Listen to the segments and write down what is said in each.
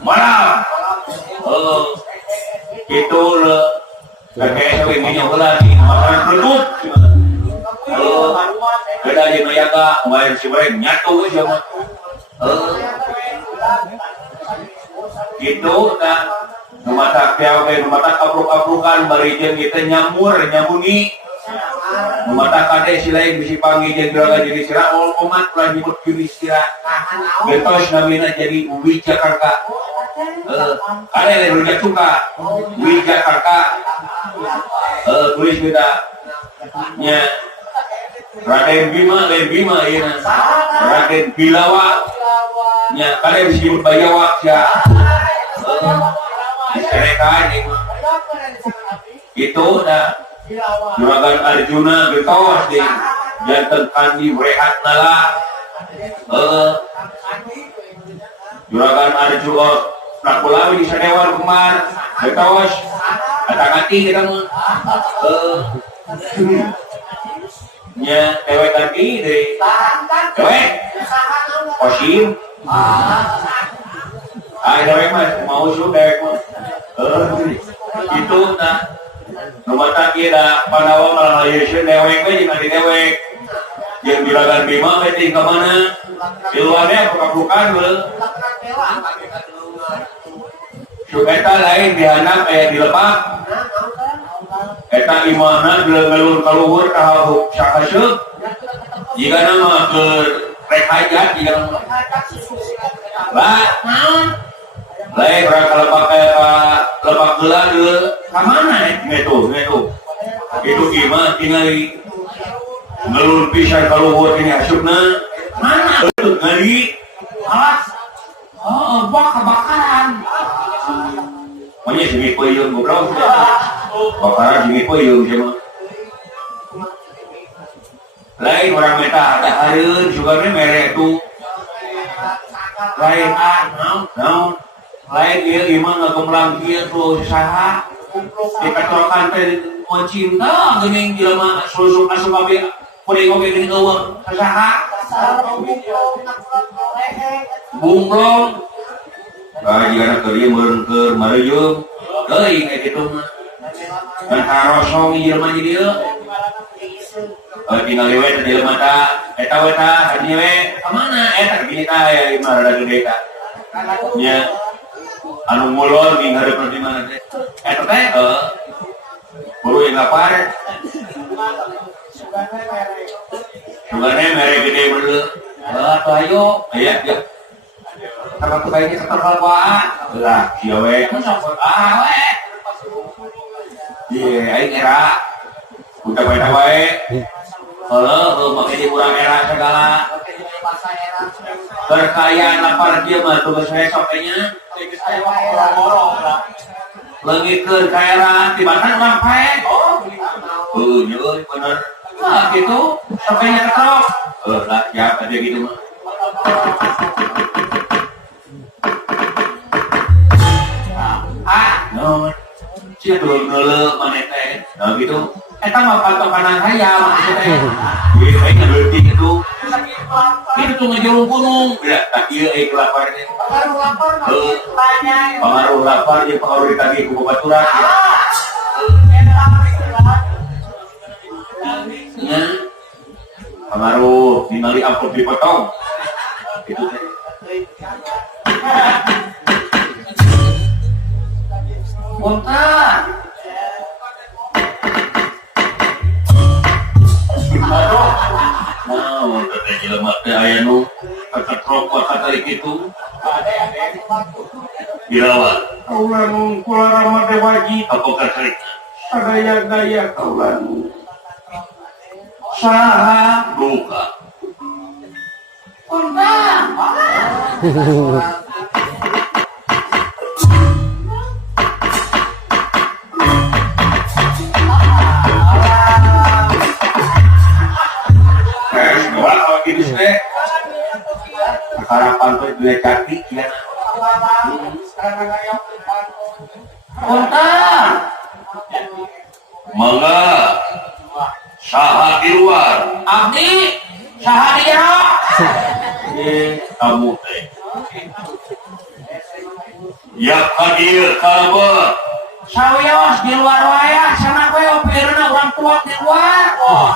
Mana? Itu le kayak ini lagi makanan berikut. Beda aja nayaga main si mereka nyatu siapa? Itu nah rumah tak rumah tak kapruk-kaprukan barijen kita nyamuni. Rumah tak kade silain bisi panggil jenderal jadi sira all komat lanjut jadi sira. Betos namina jadi Wijakarta. Kade le rujak suka Wijakarta. Tulis kita nya Raden Bima ini Raden Bilawa nya kade disebut Bayawa ya. Serekan itu dah Juragan Arjuna berkawas di jantan kandi rehat nala Juragan Arjuna nakulawi di sadewan kemar berkawas kata-kati kita mah nya tewek kaki dari tewek kosim tewek mas mau su tewek mah itu nah rumah tangga dah Pandawa malah Yesus dewek aja nanti dewek yang Juragan Bima nanti ke mana di luarnya bukan dulu suketa lain di anak kayak di lepak eta imana ngelur keluhur kahau syakasuk jika nama ke rek hajat jika nama lah lain kalau pakai lepak gelar dulu kemana itu gimana tinggal ngelur pisah kalau buat ini asupna mana ngali alas kebakaran makanya segi puyung goblok bakaran segi puyung sama lain orang meta ada hareun juga mere itu lain naon lain dia gimana kemlang dia tuh usaha dikatakan teh mau cinta geuning jelema susuk asup abi peuring oge geuning eueuh saha bunglong jika keur ieu meureun keur mareujung teuing kayak kitu mah dan harosong jelema jadi dieu tinggal we teh jelema ta eta we ta hadieu we ka mana eta gini ta ya imah rada gede ta nya anu mulon di ngarep di mana teh eta teh buru yang lapar sugane mere gede beuleuh atuh ayo aya ya karena tuh kayaknya keterhal wae lah sia we we ye aing era udah bae wae heuh make di urang era segala berkaya lapar dia mah tugas besok kayaknya lagi ke kairan tiba-tiba orang paek nyuy bener nah gitu sampainya ketrok lah ya aja gitu mah no cia dulu mana teh nah gitu eta mah patokan saya maksudnya ieu aing ngeleutik itu tuh ngejurung gunung ya tak ieu kelaparnya pengaruh lapar jeung pengaruh ditagih ku babaturan ya pengaruh ningali amplop dipotong itu teh kontak aduh mau teh jelema teh aya nu ketrok kata kitu dirawat kaulah nu kula rama teh wajib apa kasih sadaya-daya kaulah nu saha duka kontak harapan tuh dua kaki ya kontak mangga saha di luar abdi saha di dalam kamu teh Ya hadir kalaba. Sawios di luar wayah sana gue opirna orang tua di luar. Oh.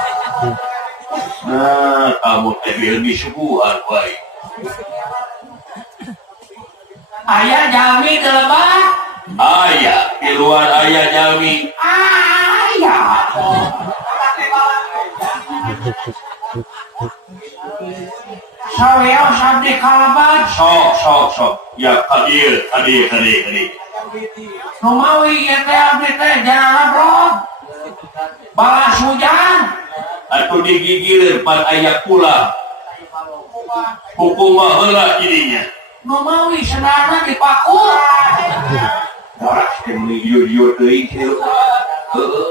Nah, kamu teh lebih subuhan baik. Ayah jami di lebah. Ayah di luar ayah jami. Ayah. Sawios abdi kalabat. Sok. Ya hadir. Numawi ya teh abdi teh jangan labrok. Balas hujan. Atau digigir pan ayah pula. Hukum heula jadinya. Numawi senana dipaku. Orang yang liur teuing kieu. Heeh.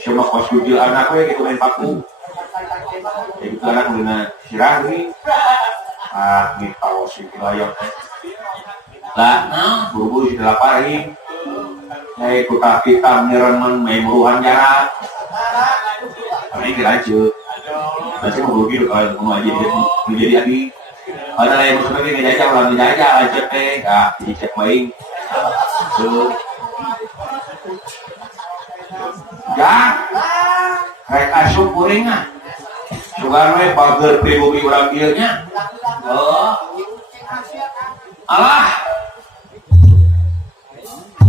Sama kos kujil anak we gitu main paku. Jadi anak dina sirah ni. Ni tahu si kilayong. Lah, buru-buru si laparin. Hei, kutak hitam nyeremen main buruhan jarak. Ini dilanjut. Masih mau rugi kalau mau jadi adi. Ada yang sebagai ngejajah ulang ngejajah lanjut teh, nggak dicek main. Tuh. Ya, kayak asup kuringah. Sugan we bager pribumi urang dieu nya. Oh. Allah.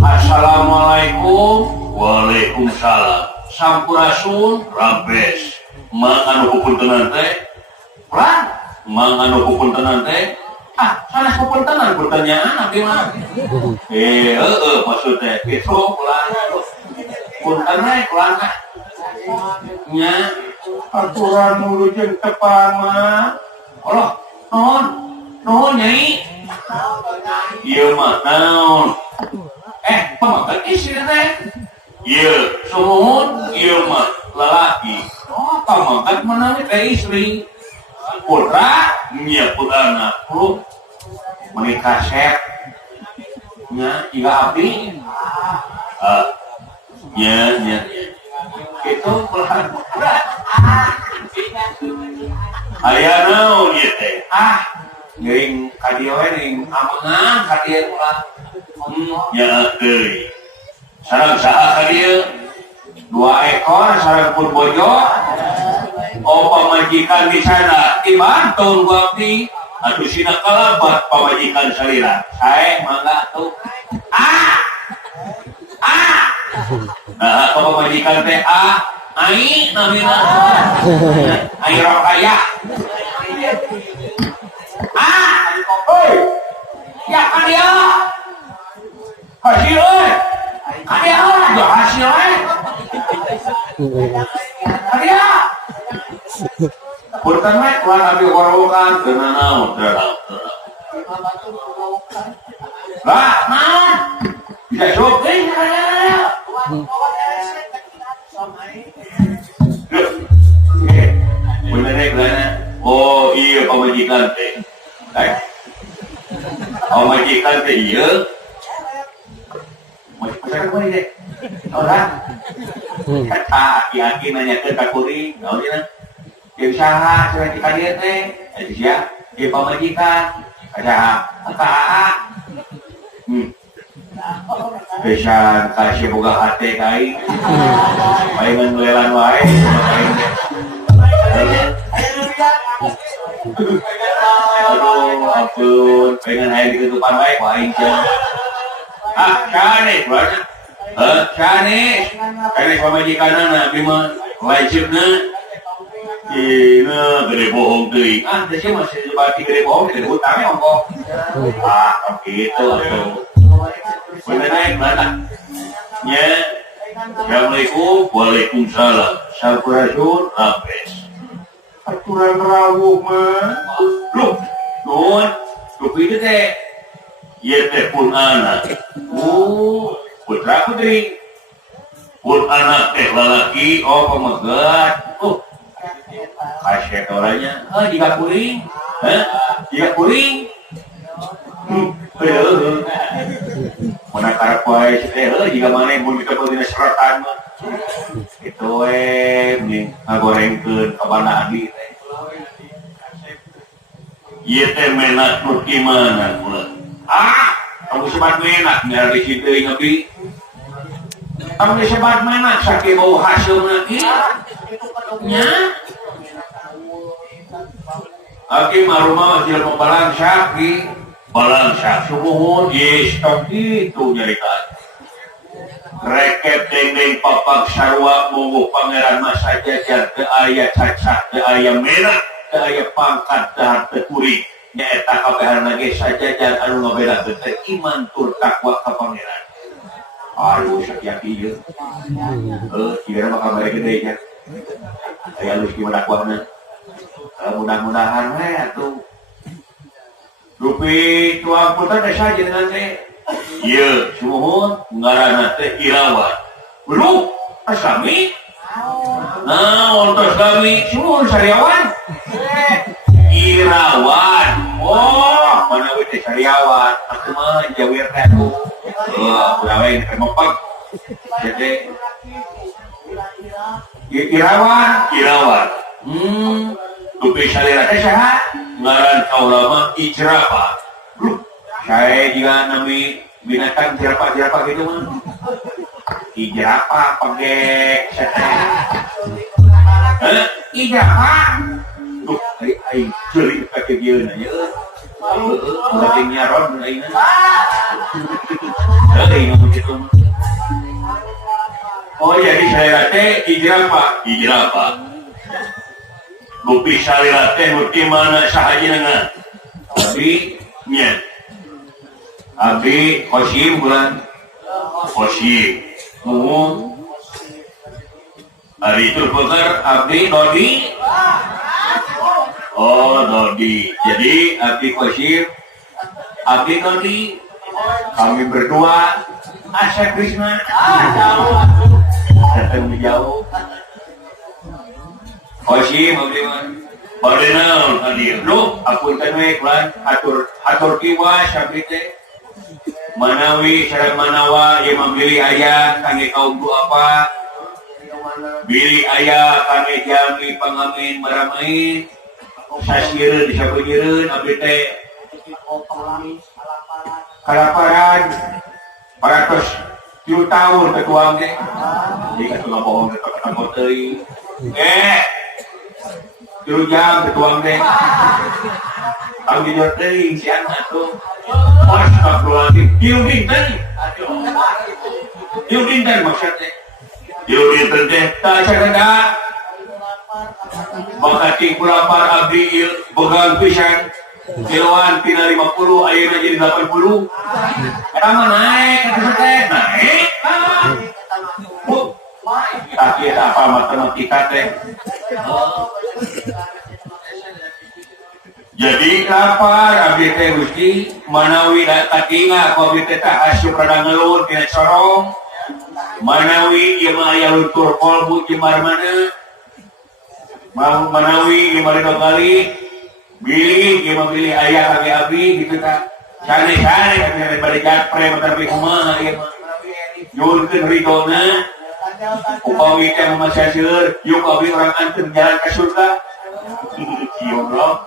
Assalamualaikum. Waalaikumsalam. Sampurasun. Rampes. Mang anu kupuntenan teh. Lan. Mang anu kupuntenan teh. Salah kupuntenan pertanyaan abdi mah. Maksudnya Itu ulang. Punten we ulang. Nya aturan nu jeung tepang mah. Allah, nuhun nyai. Ieu mah naon? Pemakan istri teh. Ieu Sumun. ieu mah lalaki. Oh, pemakan menang teh istri. Putra nya putrana. Lu menikah set. Nya iga abdi. Nya. Itu pelan. Aya naon ieu teh? Geuing ka dieu we ning amengan ka dieu ulah. Nya teuing. Sareng saha ka dieu? 2 ekor sareng pun bojo. Pamajikan di sana Dibantu ku abdi. atuh sina kalabat pamajikan salira. Sae mangga tuh. Nah, Pamajikan teh ai namina. Ai rokaya. Oi. Ya ka dieu. Hasil euy. Ka dieu ya hasil euy. Ka dieu. Punten we ulah abdi gorowokan teu naon. Lah, naon? Bisa syuting kadang-kadang. Bener gana. Oh iya pamajikan teh. Pamajikan teh iya. Masakan kuring deh. Orang. Kata aki-aki nanyakeun ka kuring, naon cenah? Dia usaha cenah di kadieu teh. Eta sia, ieu pamajikan. Kasaha? Ka AA. Pesan kasih boga hate kai. Palingan lelan wae. Aduh, ampun. Pengen hayang ditutupan wae ku aing teh. Sanes berarti. Sanes. Sanes pamajikanana abdi mah wajibna. Gede bohong teuing. Teh sih masih dibati gede bohong gede hutang ya ongko. Gitu atuh. Bener naik mana? Ya. Assalamualaikum. Waalaikumsalam. Sampurasun. Rampes. Aturan rawuh mah. Loh, nuhun. Itu teh. Ieu teh pun anak. Putra putri. Pun anak teh lalaki. Pemegat. Kasih orangnya. Jika kuring. Jika kuring. Mana karep wae jika mana mun kita dina seratan mah. Kitu we ngagorengkeun ka bana abdi teh. Ieu teh menak nu gimana kula? kamu sebat menak nyara di situ nyobi. Kamu sebat menak sakit bau hasil lagi. Nya. Aki maruma masih membalang sakit. Balang sakit sumuhun yes tong itu nyarikan. Reket dendeng papak sarwa monggo pangeran masa jajar ke ayah cacah ke ayah merah ke ayah pangkat dahar tekuri nyaeta kabehan lagi sajajar anu ngabeda ke iman tur takwa ka pangeran. Aduh sakit ieu. Kira bakal balik gede ya. Aya lu gimana dakwahna. Mudah-mudahan we atuh. Rupi tuang putar desa jenengan teh. Ieu sumuhun ngaranna teh Irawan. Belum asami. Ontos kami sumuhun sariawan. Irawan. Oh, mana we teh sariawan. Aku mah jawir teh atuh. Udah we remopag. Jadi Irawan. Rupi salira teh saha? Ngaran kaulama Ijrapa. Saya juga nami binatang jerapah gitu mah. Ijrapa pakai Ijrapa. Duh, dari aing ceurik pakai dia nanya. Tapi nyaron aing. Ngomong gitu. Oh jadi saya teh Ijrapa. Rupi salira teh rupi mana sahajenana. Tapi nya. Abdi Kosim bulan Kosim. Hari itu beker Abdi Dodi. Oh Dodi. Jadi Abdi Kosim, Abdi Dodi. Kami berdua Asya Krishna. Datang jauh. Kosim Abdi man. Badenal hadir. Lu aku tanwe klan atur kiwa sabdi teh. Manawi syarat manawa yang membeli ayah kami kaum bu apa bili ayah kami jami pangamin maramain sasireun disabeunyeun abdi teh kalaparan 100 tahun ketuang teh jadi katuang bohong kata teuing 3 jam ketuang teh kami jujur teuing si anak tuh. Astagfirullahaladzim. Yudinten maksudnya. Yudinten teh tak cerita. Makati kulapar abdi ieu bogang pisan. Kiloan tina 50 ayeuna jadi 80. Eta mah naik teh naik. Tak kira apa matematika teh. Jadi lapar abdi teh Gusti manawi da tatinga ku abdi teh asyuk rada ngeulun tina corong manawi ieu mah aya luntur kolbu jemar mana manawi ieu mah gali bilih ieu mah bilih aya kage abdi gitu tah sane-sane kabeh bade japre mah tapi kumaha ieu mah nyurkeun ridona upawi teh mah saseur yuk abdi urang anteup jalan ka surga cium loh.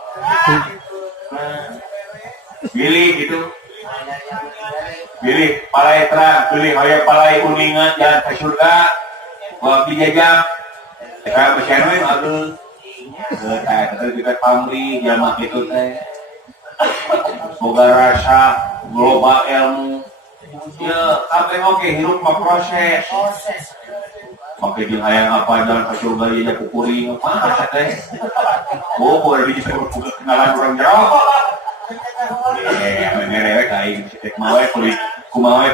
Pilih gitu. Pilih palai terang, pilih hoya palai uningan jalan ke surga. Waktu jajak. Kita bersyarwe aduh. Kita juga pamri jamak itu teh. Boga rasa global ilmu. Ya, tapi oke hidup mah proses. Pakai jeung hayang apa jalan ke surga ieu kukuri apa teh. Oh, boleh disebut kenalan orang jero. Ngerewe ka aing cek mawe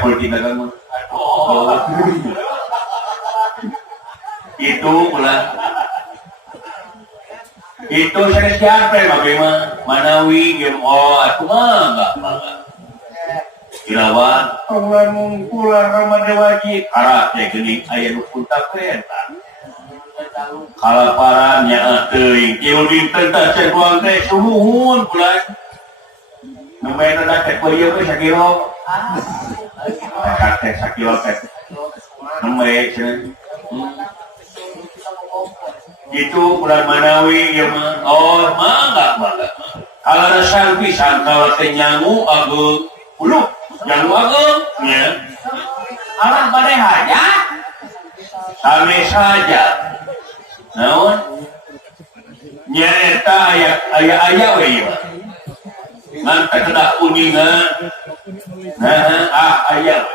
politik dagang. Itu ulah. Itu saya siapa bagaimana manawi game aku mah enggak. Irawan, Allah mungkulah Ramadan wajib. Arah teh geuning aya nu puntak perintah. Kalaparan nya teuing, ieu dinten teh ceduang teh sumuhun bulan. Numena da teh peuyeum teh sakilo. Teh sakilo teh. Nembe cenah. Itu bulan manawi ieu mah. Oh, mangga. Kalau rasa pisan kalau teh nyangu agung Ulu, yang bagem, ya. Alah pada hajat, sami saja. Naon? Nyata ayah we ieu. Ngan kena kuningan. Ayah.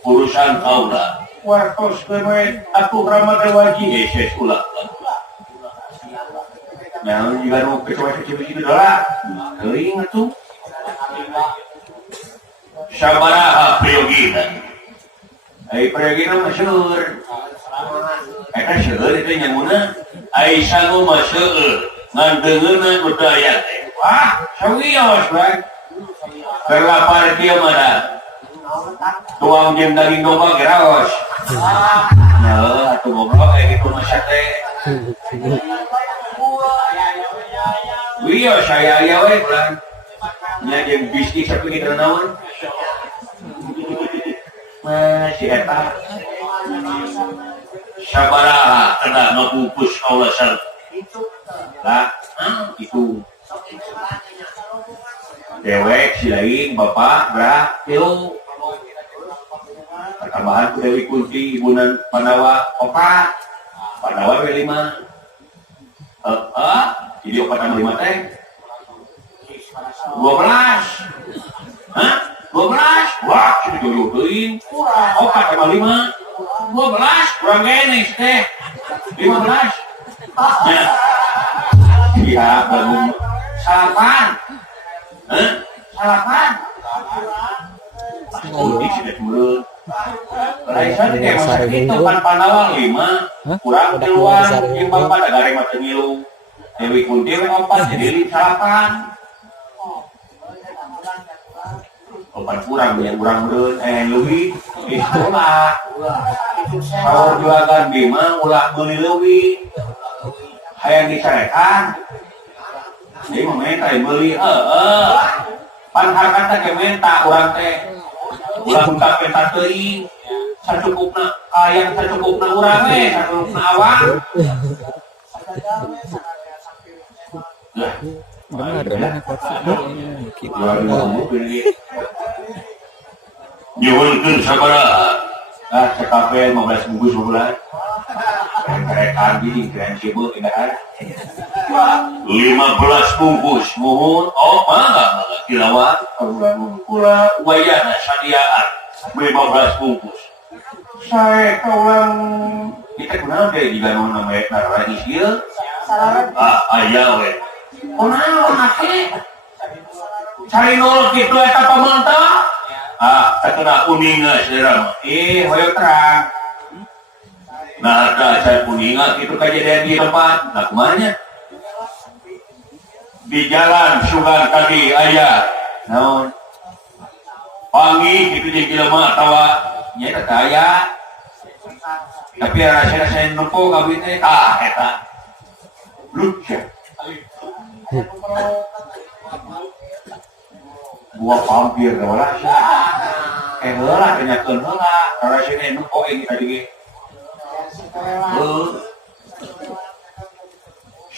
Urusan kaula. Wartos kewe aku ramah waji ses ulah. Nah, jika nu kecoa kecil itu dola. Teuing atuh. Sabaraha priyogina. Ai priyogina mah seueur. Eta seueur itu nyamuna. Ai sangu mah seueur. Ngan deungeurna budaya teh. Wah, sawios bae. Berlapar kieu mah tuang jeung daging domba geraos. Nah, atuh goblok gitu mah teh. Wios saya we ulang. Nya jeung bisnis sapi kitu naon. Masih eta. Sabaraha kena ngabungkus Allah sal. Lah, itu. Dewek si lain bapak berak tilu. Tambahan ku Dewi Kunti ibunan Pandawa 4. Pandawa we 5. Jadi 4 tambah 5 teh 12. Hah? 12? Wah, sudah jodoh teuing. 4 tambah 5 12 kurang genis teh 15. Ya. Iya, bangun salapan. Hah? Salapan. Oh, ini sudah turun. Raisan kayak masa itu kan Pandawa 5 kurang keluar yang bapak ada dari mata ngilu Dewi Kunti 4 jadi 8 kurang yang kurang berut lebih itulah sahur juragan Bima ulah beli lebih hayang dicarekan jadi meminta beli pan harga teh minta urang teh ulah buka peta teuing sacukupna ayang sacukupna urang we sacukupna awak benar nyuhunkeun sabaraha sekape 15 bungkus bulan kerekan gini keren sibuk edahan 15 bungkus mohon mangga kilawat kula wayana sadiaan 15 bungkus saya kaulang kita kenal deh jika mau namanya narasi ieu aya we kunaon atuh cari nol kitu eta pamantar kena kuninga saudara hoyong terang nah ada kuninga itu kejadian di tempat nah kemana di jalan Sugan tadi ayah naon pangi gitu jadi jelema tawa nyata kaya tapi rasa-rasa numpuk kawin eta lucu gua pampir lah heula kenyakeun heula rasa numpuk ini tadi ge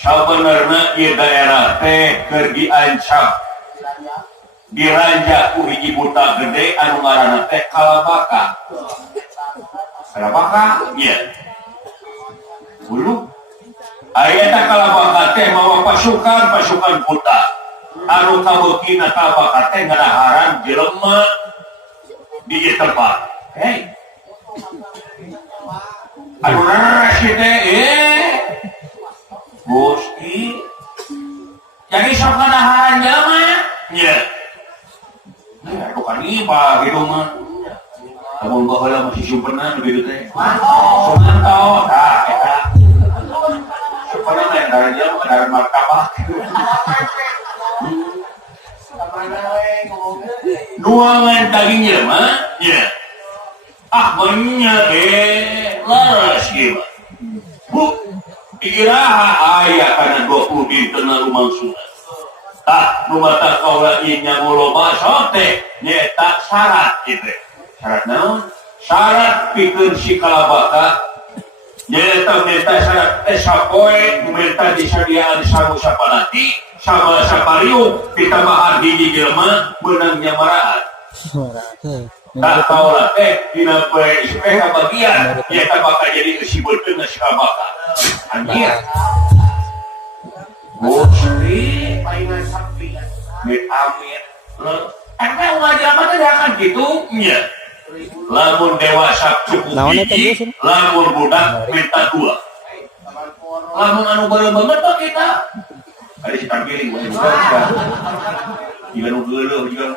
sabenerna ieu daerah teh keur diancam diranjak ku hiji buta gede anu ngaranna teh Kalabaka iya dulu aya teh Kalabaka teh mawa pasukan buta anu kabeukina Kalabaka teh ngadaharan jelema di ieu tempat anu narasi teh Gusti jadi sok ngadaharan jelema nya bukan iba gitu mah namun baheula masih sumperna gitu teh sumantau eta sumperna lain dari jelema dari martabak nuangan daging jelema nya banyak laras gitu dikiraha aya kana 20 dinten rumah sunat rumah tak kaulah inya nguloba sote nyeta syarat gitu syarat naon syarat pikeun si Kalabaka Nyata minta syarat sapoe, minta disediaan samu sapalati, sama sapariu, ditambahan hiji jelema benangnya marahan. Tak tahu lah dina PSPK bagian, ya tak bakal jadi kesibulkan nasi kabaka. Anjir. Bosri, palingan sapi, amit-amit. Karena wajar apa akan gitu, ya. Lamun dewasa cukup gigi, lamun budak minta 2. Lamun anu baru banget pak kita. Ada si tampiling, jika nu geuleuh, jika nu